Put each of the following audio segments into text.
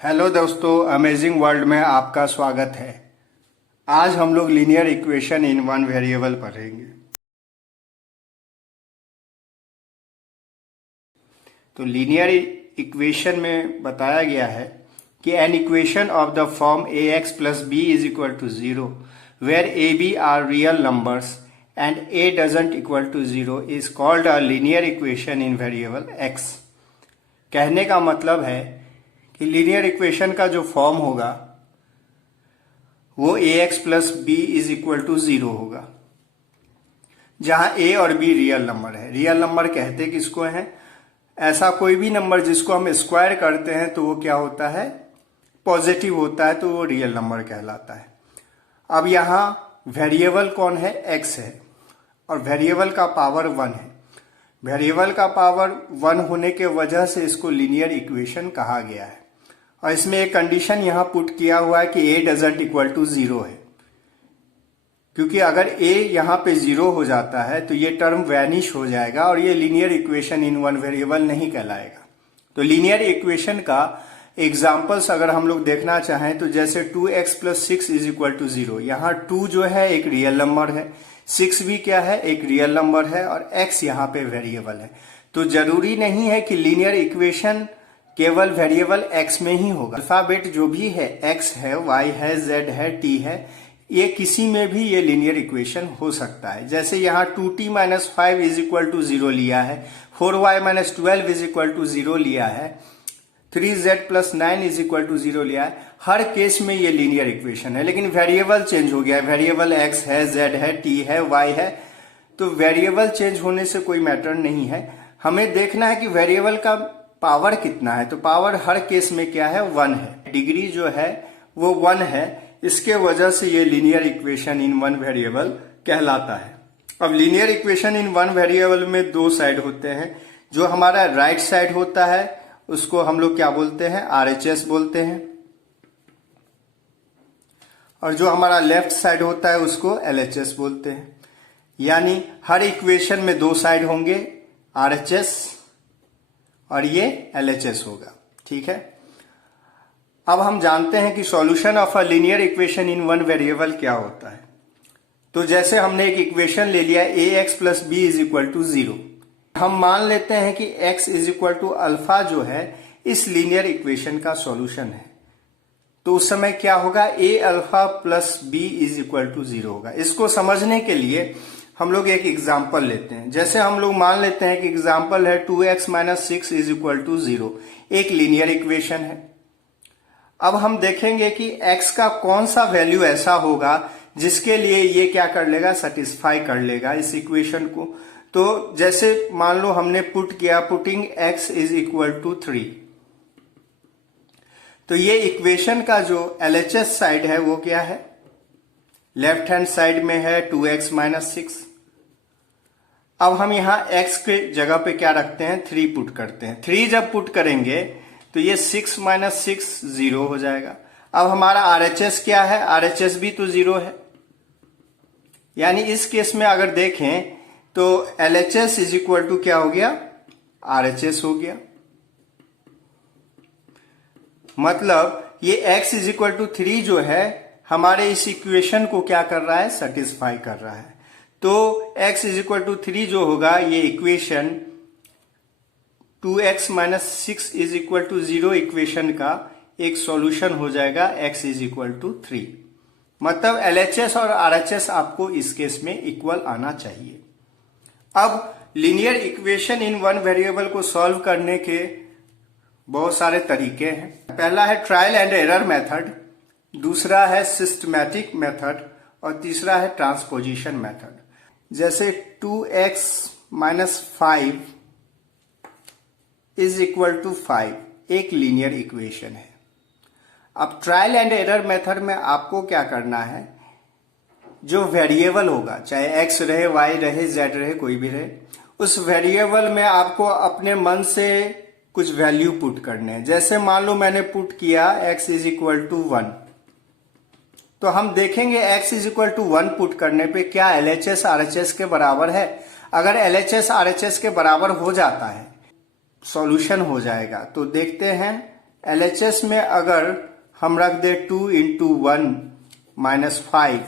Hello दोस्तों, amazing world में आपका स्वागत है। आज हम लोग linear equation in one variable पढ़ेंगे। तो लीनियर इक्वेशन में बताया गया है कि an equation of the form a x plus B is equal to zero where a b are real numbers and a doesn't equal to zero is called a linear equation in variable x. कहने का मतलब है कि linear equation का जो form होगा वो A x plus B is equal to zero होगा, जहां ए और बी रियल नंबर है। रियल नंबर कहते किसको है? ऐसा कोई भी नंबर जिसको हम स्क्वायर करते हैं तो वो क्या होता है? पॉजिटिव होता है, तो वो रियल नंबर कहलाता है। अब यहां वेरिएबल कौन है? एक्स है, और वेरिएबल का पावर 1 है। वेरिएबल का पावर 1 होने के वजह से इसको लीनियर इक्वेशन कहा गया है। और इसमें एक कंडीशन यहां पुट किया हुआ है कि a doesn't equal to zero है, क्योंकि अगर a यहां पे जीरो हो जाता है तो ये टर्म वैनिश हो जाएगा और ये linear equation in one variable नहीं कहलाएगा। तो लीनियर इक्वेशन का एग्जाम्पल्स अगर हम लोग देखना चाहें तो जैसे 2x plus 6 is equal to zero, यहाँ 2 जो है एक रियल नंबर है, 6 भी क्या है? एक रियल नंबर है, और x यहाँ पे वेरिएबल है। तो जरूरी नहीं है कि लीनियर इक्वेशन केवल वेरिएबल x में ही होगा। अल्फाबेट जो भी है, x है, y है, z है, t है, ये किसी में भी ये लीनियर इक्वेशन हो सकता है। जैसे यहाँ 2t minus 5 is equal to zero लिया है, 4y minus 12 is equal to zero लिया है, 3z plus 9 is equal to zero लिया है। हर केस में ये लीनियर इक्वेशन है, लेकिन वेरिएबल चेंज हो गया है। वेरिएबल x है, z है, t है, y है। तो वेरिएबल चेंज होने से कोई मैटर नहीं है। हमें देखना है कि वेरिएबल का पावर कितना है। तो पावर हर केस में क्या है? 1 है। डिग्री जो है वो 1 है, इसके वजह से ये linear equation in one variable कहलाता है। अब linear equation in one variable में दो साइड होते हैं। जो हमारा राइट साइड होता है उसको हम लोग क्या बोलते हैं? RHS बोलते हैं, और जो हमारा लेफ्ट साइड होता है उसको LHS बोलते हैं। यानी हर इक्वेशन में दो साइड होंगे, RHS और ये LHS होगा। ठीक है। अब हम जानते हैं कि solution of a linear equation in one variable क्या होता है। तो जैसे हमने एक इक्वेशन ले लिया A x plus B is equal to zero, हम मान लेते हैं कि x is equal to alpha जो है इस लीनियर इक्वेशन का सॉल्यूशन है। तो उस समय क्या होगा? A alpha plus B is equal to zero होगा। इसको समझने के लिए हम लोग एक एग्जाम्पल लेते हैं। जैसे हम लोग मान लेते हैं कि एग्जाम्पल है 2x minus 6 is equal to zero, एक लीनियर इक्वेशन है। अब हम देखेंगे कि x का कौन सा वैल्यू ऐसा होगा जिसके लिए ये क्या कर लेगा? सेटिस्फाई कर लेगा इस इक्वेशन को। तो जैसे मान लो हमने पुट किया, putting x is equal to 3, तो ये इक्वेशन का जो LHS साइड है वो क्या है? लेफ्ट हैंड साइड में है 2x माइनस 6। अब हम यहां x के जगह पे क्या रखते हैं? 3 पुट करते हैं। 3 जब पुट करेंगे तो ये 6 माइनस 6 जीरो हो जाएगा। अब हमारा RHS क्या है? RHS भी तो जीरो है। यानी इस केस में अगर देखें तो LHS इज इक्वल टू क्या हो गया? RHS हो गया। मतलब ये x इज इक्वल टू 3 जो है हमारे इस इक्वेशन को क्या कर रहा है? सेटिस्फाई कर रहा है। तो x इज इक्वल टू 3 जो होगा, ये equation 2x minus 6 is equal to zero equation का एक सॉल्यूशन हो जाएगा x इज इक्वल टू 3। मतलब LHS और RHS आपको इस केस में इक्वल आना चाहिए। अब linear equation in one variable को सॉल्व करने के बहुत सारे तरीके हैं। पहला है ट्रायल एंड एरर मेथड, दूसरा है सिस्टमैटिक मेथड, और तीसरा है ट्रांसपोजिशन मेथड। जैसे 2x minus 5 is equal to 5 एक लीनियर इक्वेशन है। अब ट्रायल एंड एरर मेथड में आपको क्या करना है? जो वेरिएबल होगा, चाहे x रहे, y रहे, z रहे, कोई भी रहे, उस वेरिएबल में आपको अपने मन से कुछ वैल्यू पुट करने हैं। जैसे मान लो मैंने पुट किया x इज इक्वल टू 1, तो हम देखेंगे x is equal to 1 put करने पे क्या LHS RHS के बराबर है। अगर LHS RHS के बराबर हो जाता है, सॉल्यूशन हो जाएगा। तो देखते हैं LHS में अगर हम रख दे 2 इंटू 1 माइनस 5,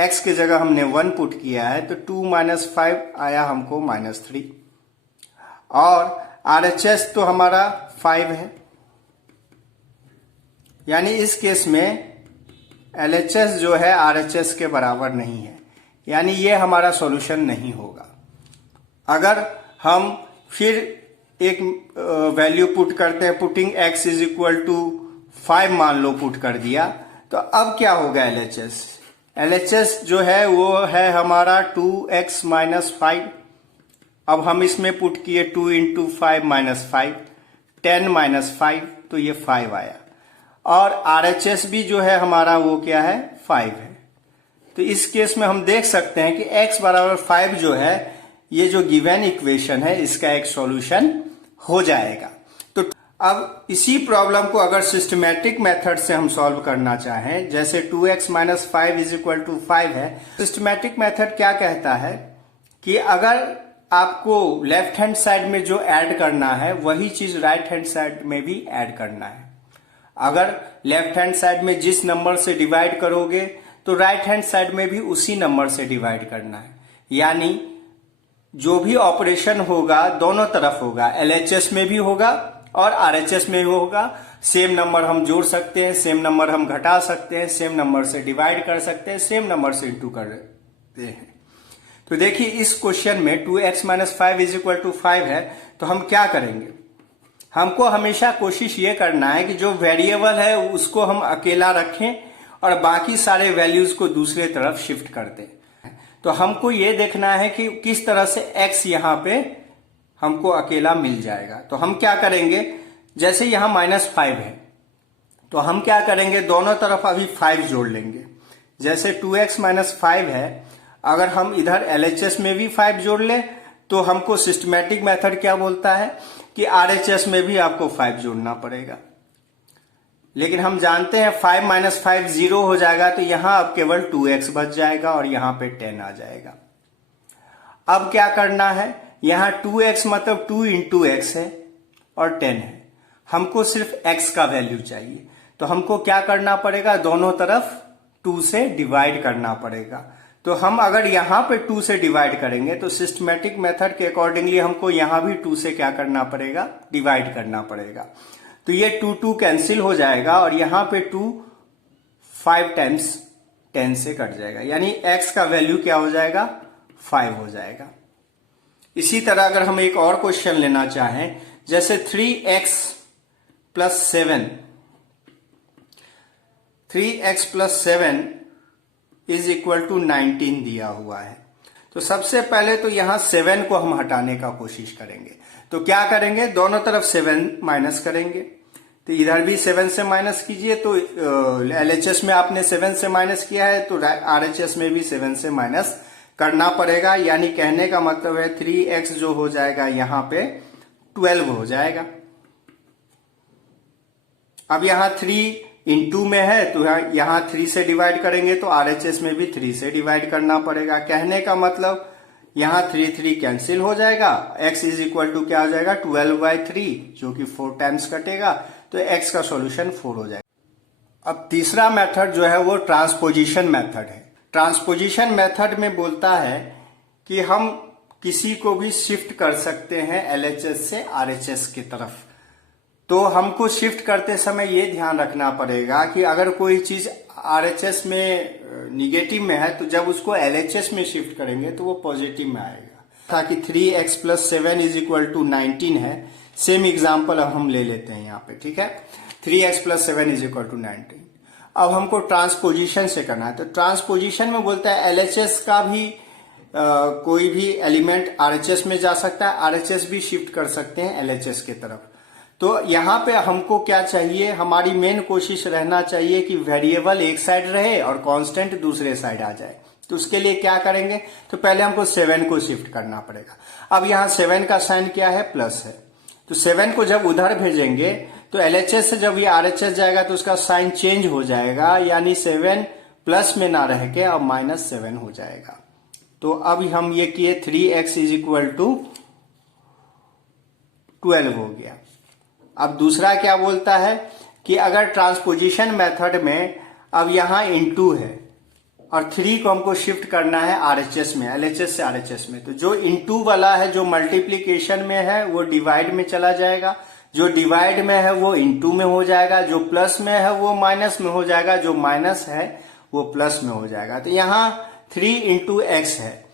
x की जगह हमने 1 पुट किया है तो 2 माइनस 5 आया हमको -3, और RHS तो हमारा 5 है, यानी इस केस में LHS जो है RHS के बराबर नहीं है, यानी ये हमारा सॉल्यूशन नहीं होगा। अगर हम फिर एक वैल्यू पुट करते हैं, putting x is equal to 5 मान लो पुट कर दिया, तो अब क्या होगा LHS जो है वो है हमारा 2x माइनस 5। अब हम इसमें पुट किए 2 इंटू 5 माइनस 5, 10 माइनस 5, तो ये 5 आया, और RHS भी जो है हमारा वो क्या है 5 है। तो इस केस में हम देख सकते हैं कि x बराबर 5 जो है, ये जो गिवन इक्वेशन है इसका एक सॉल्यूशन हो जाएगा। तो अब इसी प्रॉब्लम को अगर सिस्टमैटिक मेथड से हम सॉल्व करना चाहें, जैसे 2x minus 5 is equal to 5 है, सिस्टमैटिक मेथड क्या कहता है कि अगर आपको लेफ्ट हैंड साइड में जो ऐड करना है वही चीज राइट हैंड साइड में भी ऐड करना है। अगर लेफ्ट हैंड साइड में जिस नंबर से डिवाइड करोगे तो राइट हैंड साइड में भी उसी नंबर से डिवाइड करना है, यानी जो भी ऑपरेशन होगा दोनों तरफ होगा, LHS में भी होगा और RHS में भी होगा। सेम नंबर हम जोड़ सकते हैं, सेम नंबर हम घटा सकते हैं, सेम नंबर से डिवाइड कर सकते हैं, सेम नंबर से इंटू करते हैं। तो देखिए इस क्वेश्चन में 2x minus 5 is equal to 5 है, तो हम क्या करेंगे, हमको हमेशा कोशिश ये करना है कि जो वेरिएबल है उसको हम अकेला रखें और बाकी सारे वैल्यूज को दूसरे तरफ शिफ्ट कर दें। तो हमको ये देखना है कि किस तरह से x यहाँ पे हमको अकेला मिल जाएगा। तो हम क्या करेंगे, जैसे यहाँ -5 है तो हम क्या करेंगे, दोनों तरफ अभी 5 जोड़ लेंगे। जैसे 2x माइनस 5 है, अगर हम इधर LHS में भी 5 जोड़ ले तो हमको सिस्टमैटिक मेथड क्या बोलता है कि RHS में भी आपको 5 जोड़ना पड़ेगा। लेकिन हम जानते हैं 5 माइनस 5 0 हो जाएगा, तो यहां अब केवल 2x बच जाएगा और यहां पे 10 आ जाएगा। अब क्या करना है, यहां 2x मतलब 2 इंटू x है और 10 है, हमको सिर्फ x का वैल्यू चाहिए। तो हमको क्या करना पड़ेगा, दोनों तरफ 2 से डिवाइड करना पड़ेगा। तो हम अगर यहां पे 2 से डिवाइड करेंगे तो सिस्टमैटिक मेथड के अकॉर्डिंगली हमको यहां भी 2 से क्या करना पड़ेगा, डिवाइड करना पड़ेगा। तो ये 2 कैंसिल हो जाएगा और यहां पे 2 5 टाइम्स 10 से कट जाएगा, यानी x का वैल्यू क्या हो जाएगा, 5 हो जाएगा। इसी तरह अगर हम एक और क्वेश्चन लेना चाहें, जैसे 3x plus 7 is equal to 19 दिया हुआ है। तो सबसे पहले तो यहां 7 को हम हटाने का कोशिश करेंगे। तो क्या करेंगे, दोनों तरफ 7 माइनस करेंगे। तो इधर भी 7 से माइनस कीजिए, तो LHS में आपने 7 से माइनस किया है तो RHS में भी 7 से माइनस करना पड़ेगा, यानी कहने का मतलब है 3x जो हो जाएगा यहां पे 12 हो जाएगा। अब यहां 3 इंटू में है तो यहां 3 से डिवाइड करेंगे तो RHS में भी 3 से डिवाइड करना पड़ेगा। कहने का मतलब यहां 3 कैंसिल हो जाएगा, x इज इक्वल टू क्या हो जाएगा, 12/3 जो कि 4 टाइम्स कटेगा, तो x का सॉल्यूशन 4 हो जाएगा। अब तीसरा मेथड जो है वो ट्रांसपोजिशन मेथड है। ट्रांसपोजिशन मेथड में बोलता है कि हम किसी को भी शिफ्ट कर सकते हैं LHS से RHS की तरफ। तो हमको शिफ्ट करते समय ये ध्यान रखना पड़ेगा कि अगर कोई चीज RHS में निगेटिव में है तो जब उसको LHS में शिफ्ट करेंगे तो वो पॉजिटिव में आएगा। ताकि 3x plus 7 is equal to 19 है, सेम एग्जाम्पल अब हम ले लेते हैं यहाँ पे, ठीक है। 3x plus 7 is equal to 19। अब हमको ट्रांसपोजिशन से करना है, तो ट्रांसपोजिशन में बोलता है LHS का भी कोई भी एलिमेंट RHS में जा सकता है, RHS भी शिफ्ट कर सकते हैं LHS की तरफ। तो यहाँ पे हमको क्या चाहिए, हमारी मेन कोशिश रहना चाहिए कि वेरिएबल एक साइड रहे और कांस्टेंट दूसरे साइड आ जाए। तो उसके लिए क्या करेंगे, तो पहले हमको 7 को शिफ्ट करना पड़ेगा। अब यहाँ 7 का साइन क्या है, प्लस है, तो 7 को जब उधर भेजेंगे तो LHS से जब ये RHS जाएगा तो उसका साइन चेंज हो जाएगा, यानी 7 प्लस में ना रह के अब -7 हो जाएगा। तो अब हम ये किए 3x इज इक्वल टू 12 हो गया। अब दूसरा क्या बोलता है कि अगर ट्रांसपोजिशन मेथड में अब यहाँ इनटू है और 3 को हमको शिफ्ट करना है आरएचएस में, एलएचएस से आरएचएस में, तो जो इनटू वाला है जो मल्टीप्लीकेशन में है वो डिवाइड में चला जाएगा, जो डिवाइड में है वो इनटू में हो जाएगा, जो प्लस में है वो माइनस में हो जाएगा, जो माइनस है वो प्लस में हो जाएगा। तो यहाँ 3 इंटू एक्स है,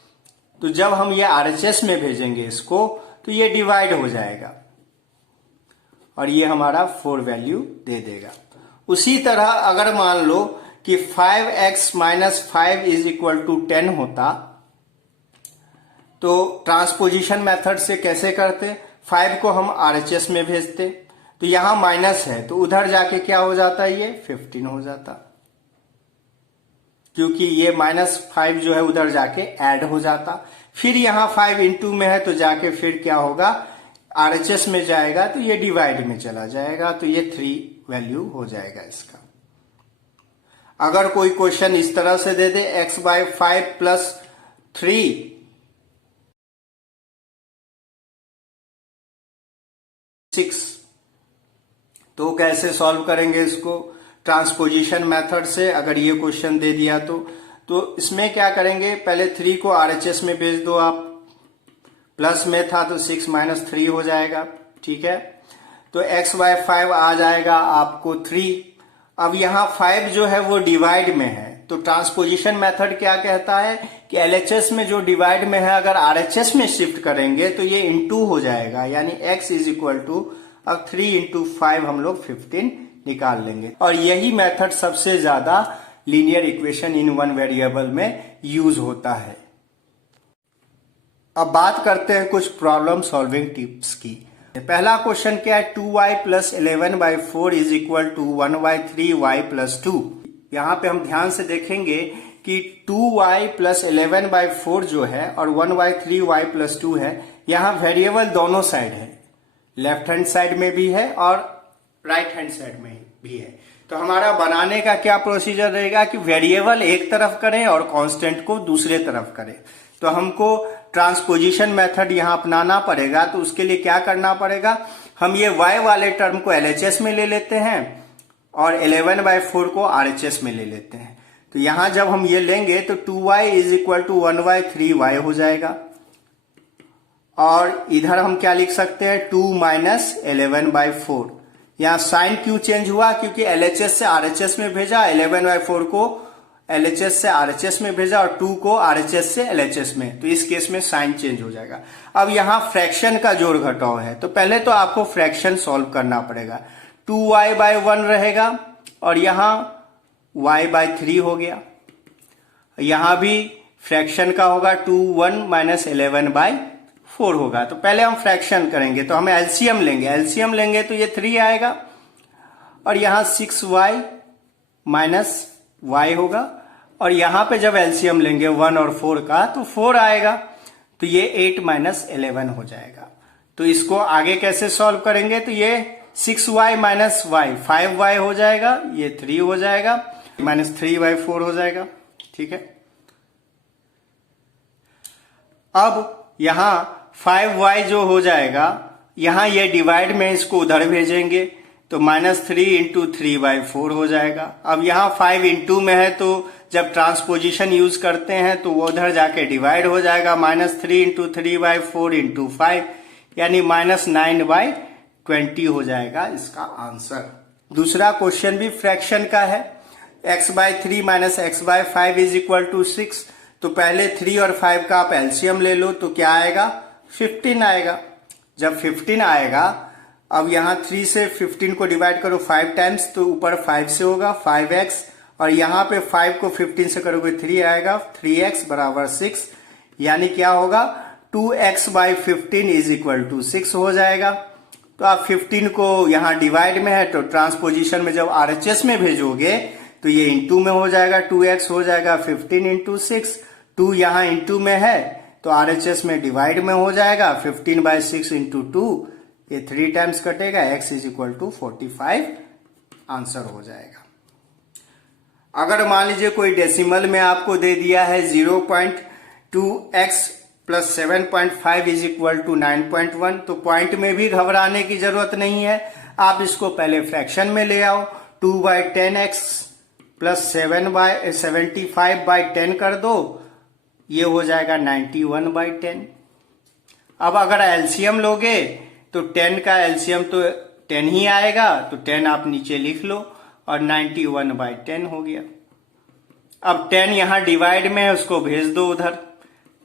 तो जब हम ये आरएचएस में भेजेंगे इसको तो ये डिवाइड हो जाएगा और ये हमारा 4 वैल्यू दे देगा। उसी तरह अगर मान लो कि 5x minus 5 is equal to 10 होता तो ट्रांसपोजिशन मेथड से कैसे करते, 5 को हम आरएचएस में भेजते, तो यहां माइनस है तो उधर जाके क्या हो जाता, ये 15 हो जाता, क्योंकि ये -5 जो है उधर जाके ऐड हो जाता। फिर यहां 5 इंटू में है तो जाके फिर क्या होगा, आरएचएस में जाएगा तो ये डिवाइड में चला जाएगा, तो ये 3 वैल्यू हो जाएगा इसका। अगर कोई क्वेश्चन इस तरह से दे दे x/5 प्लस 3 6, तो कैसे सॉल्व करेंगे इसको ट्रांसपोजिशन मेथड से। अगर ये क्वेश्चन दे दिया तो इसमें क्या करेंगे, पहले 3 को आरएचएस में भेज दो आप, प्लस में था तो 6 माइनस 3 हो जाएगा, ठीक है। तो x/5 आ जाएगा आपको 3। अब यहाँ 5 जो है वो डिवाइड में है, तो ट्रांसपोजिशन मेथड क्या कहता है कि एलएचएस में जो डिवाइड में है अगर आरएचएस में शिफ्ट करेंगे तो ये इनटू हो जाएगा, यानी x इज इक्वल टू अब 3 इंटू 5 हम लोग 15 निकाल लेंगे। और यही मेथड सबसे ज्यादा linear equation in one variable में यूज होता है। अब बात करते हैं कुछ प्रॉब्लम सॉल्विंग टिप्स की। पहला क्वेश्चन क्या है, 2y plus 11/4 is equal to 1/3y plus 2। यहाँ पे हम ध्यान से देखेंगे कि 2y प्लस 11/4 जो है और 1/3y प्लस 2 है, यहाँ वेरिएबल दोनों साइड है, लेफ्ट हैंड साइड में भी है और राइट हैंड साइड में भी है। तो हमारा बनाने का क्या प्रोसीजर रहेगा कि वेरिएबल एक तरफ करें और कांस्टेंट को दूसरे तरफ करें। तो हमको ट्रांसपोजिशन मेथड यहां अपनाना पड़ेगा। तो उसके लिए क्या करना पड़ेगा, हम ये y वाले टर्म को LHS में ले लेते हैं और 11/4 को RHS में ले लेते हैं। तो यहां जब हम ये लेंगे तो 2y is equal to 1/3y हो जाएगा और इधर हम क्या लिख सकते हैं, 2 माइनस 11/4। यहां साइन क्यों चेंज हुआ, क्योंकि LHS से RHS में भेजा, 11/4 को LHS से RHS में भेजा और 2 को RHS से LHS में, तो इस केस में साइन चेंज हो जाएगा। अब यहां फ्रैक्शन का जोड़ घटाव है, तो पहले तो आपको फ्रैक्शन सॉल्व करना पड़ेगा। 2y/1 रहेगा और यहां y/3 हो गया। यहां भी फ्रैक्शन का होगा 2 माइनस 11/4 होगा। तो पहले हम फ्रैक्शन करेंगे, तो हमें एलसीएम लेंगे तो ये 3 आएगा और यहां 6y माइनस y होगा और यहां पे जब एलसीएम लेंगे 1 और 4 का तो 4 आएगा, तो ये 8 माइनस 11 हो जाएगा। तो इसको आगे कैसे सॉल्व करेंगे, तो ये 6y माइनस y 5y हो जाएगा, ये 3 हो जाएगा, माइनस 3/4 हो जाएगा, ठीक है। अब यहां 5y जो हो जाएगा, यहां ये डिवाइड में इसको उधर भेजेंगे तो -3 इंटू 3/4 हो जाएगा। अब यहाँ 5 इंटू में है तो जब ट्रांसपोजिशन यूज करते हैं तो वो उधर जाके डिवाइड हो जाएगा, -3 इंटू 3/4 इंटू 5 यानी -9/20 हो जाएगा इसका आंसर। दूसरा क्वेश्चन भी फ्रैक्शन का है, x/3 minus x/5 is equal to 6। तो पहले 3 और 5 का आप एलसीएम ले लो तो क्या आएगा, 15 आएगा। जब 15 आएगा, अब यहां 3 से 15 को डिवाइड करो 5 टाइम्स तो ऊपर 5 से होगा 5x और यहां पे 5 को 15 से करोगे 3 आएगा, 3x बराबर 6 यानी क्या होगा 2x/15 इज इक्वल टू 6 हो जाएगा। तो आप 15 को यहां डिवाइड में है तो ट्रांसपोजिशन में जब RHS में भेजोगे तो ये इंटू में हो जाएगा, 2x हो जाएगा 15 इंटू 6, 2 यहां इंटू में है तो RHS में डिवाइड में हो जाएगा, 15/6 इंटू 2 ये 3 टाइम्स कटेगा, x is equal to 45 answer हो जाएगा। अगर मान लीजिए कोई डेसिमल में आपको दे दिया है 0.2x plus 7.5 is equal to 9.1, तो पॉइंट में भी घबराने की जरूरत नहीं है। आप इसको पहले फ्रैक्शन में ले आओ, 2/10x प्लस 75/10 कर दो, ये हो जाएगा 91/10। अब अगर एलसीएम लोगे तो 10 का एलसीएम तो 10 ही आएगा, तो 10 आप नीचे लिख लो और 91/10 हो गया। अब 10 यहां डिवाइड में है, उसको भेज दो उधर,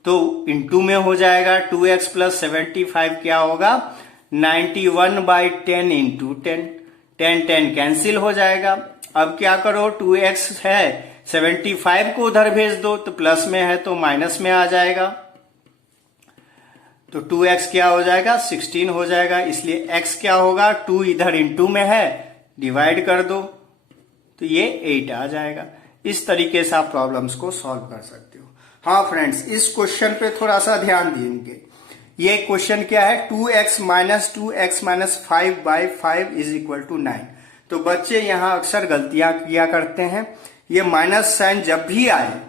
तो इंटू में हो जाएगा। 2x प्लस 75 क्या होगा, 91/10 इंटू 10, 10 कैंसिल हो जाएगा। अब क्या करो, 2x है 75 को उधर भेज दो, तो प्लस में है तो माइनस में आ जाएगा, तो 2x क्या हो जाएगा, 16 हो जाएगा। इसलिए x क्या होगा, 2 इधर इंटू में है, डिवाइड कर दो तो ये 8 आ जाएगा। इस तरीके से आप प्रॉब्लम्स को सॉल्व कर सकते हो। हाँ फ्रेंड्स, इस क्वेश्चन पे थोड़ा सा ध्यान देंगे। ये क्वेश्चन क्या है, 2x minus 2x minus 5/5 is equal to 9। तो बच्चे यहां अक्सर गलतियां किया करते हैं। ये माइनस साइन जब भी आए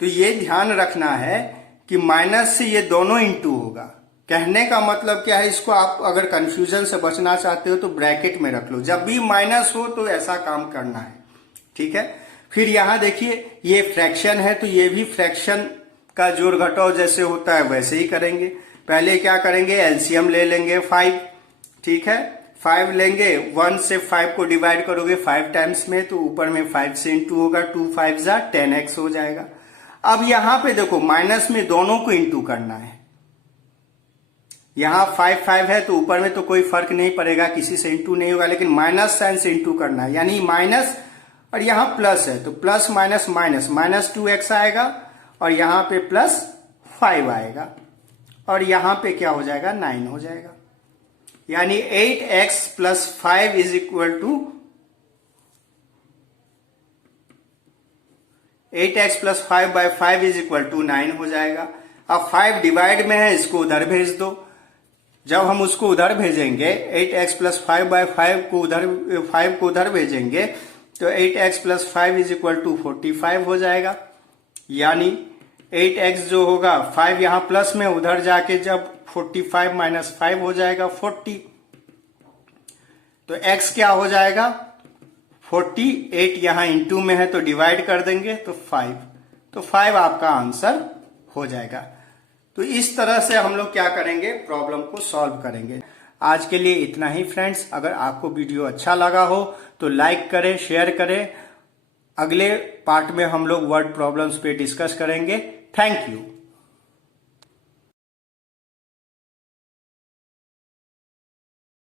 तो ये ध्यान रखना है कि माइनस से ये दोनों इंटू होगा। कहने का मतलब क्या है, इसको आप अगर कंफ्यूजन से बचना चाहते हो तो ब्रैकेट में रख लो, जब भी माइनस हो तो ऐसा काम करना है, ठीक है। फिर यहां देखिए ये फ्रैक्शन है, तो ये भी फ्रैक्शन का जोड़ घटाव जैसे होता है वैसे ही करेंगे। पहले क्या करेंगे, एलसीएम ले लेंगे 5, ठीक है। 5 लेंगे, 1 से 5 को डिवाइड करोगे 5 टाइम्स में, तो ऊपर में 5 से इंटू होगा, 2 5 जा 10x हो जाएगा। अब यहां पे देखो माइनस में दोनों को इंटू करना है। यहां 5 5 है तो ऊपर में तो कोई फर्क नहीं पड़ेगा, किसी से इंटू नहीं होगा, लेकिन माइनस साइन से इंटू करना है, यानी माइनस और यहां प्लस है तो plus minus minus, minus 2x आएगा और यहां पे प्लस 5 आएगा और यहां पे क्या हो जाएगा, 9 हो जाएगा। यानी 8x plus 5 is equal to 8x plus 5/5 is equal to 9 हो जाएगा। अब 5 डिवाइड में है, इसको उधर भेज दो। जब हम उसको उधर भेजेंगे 8x प्लस 5/5 को उधर 5 को उधर भेजेंगे तो 8x plus 5 is equal to 45 हो जाएगा। यानी 8x जो होगा 5 यहां प्लस में, उधर जाके जब 45 माइनस 5 हो जाएगा 40, तो x क्या हो जाएगा 48, यहां इंटू में है तो डिवाइड कर देंगे तो 5, तो 5 आपका आंसर हो जाएगा। तो इस तरह से हम लोग क्या करेंगे, प्रॉब्लम को सॉल्व करेंगे। आज के लिए इतना ही फ्रेंड्स। अगर आपको वीडियो अच्छा लगा हो तो लाइक करें, शेयर करें। अगले पार्ट में हम लोग वर्ड प्रॉब्लम्स पे डिस्कस करेंगे। Thank you.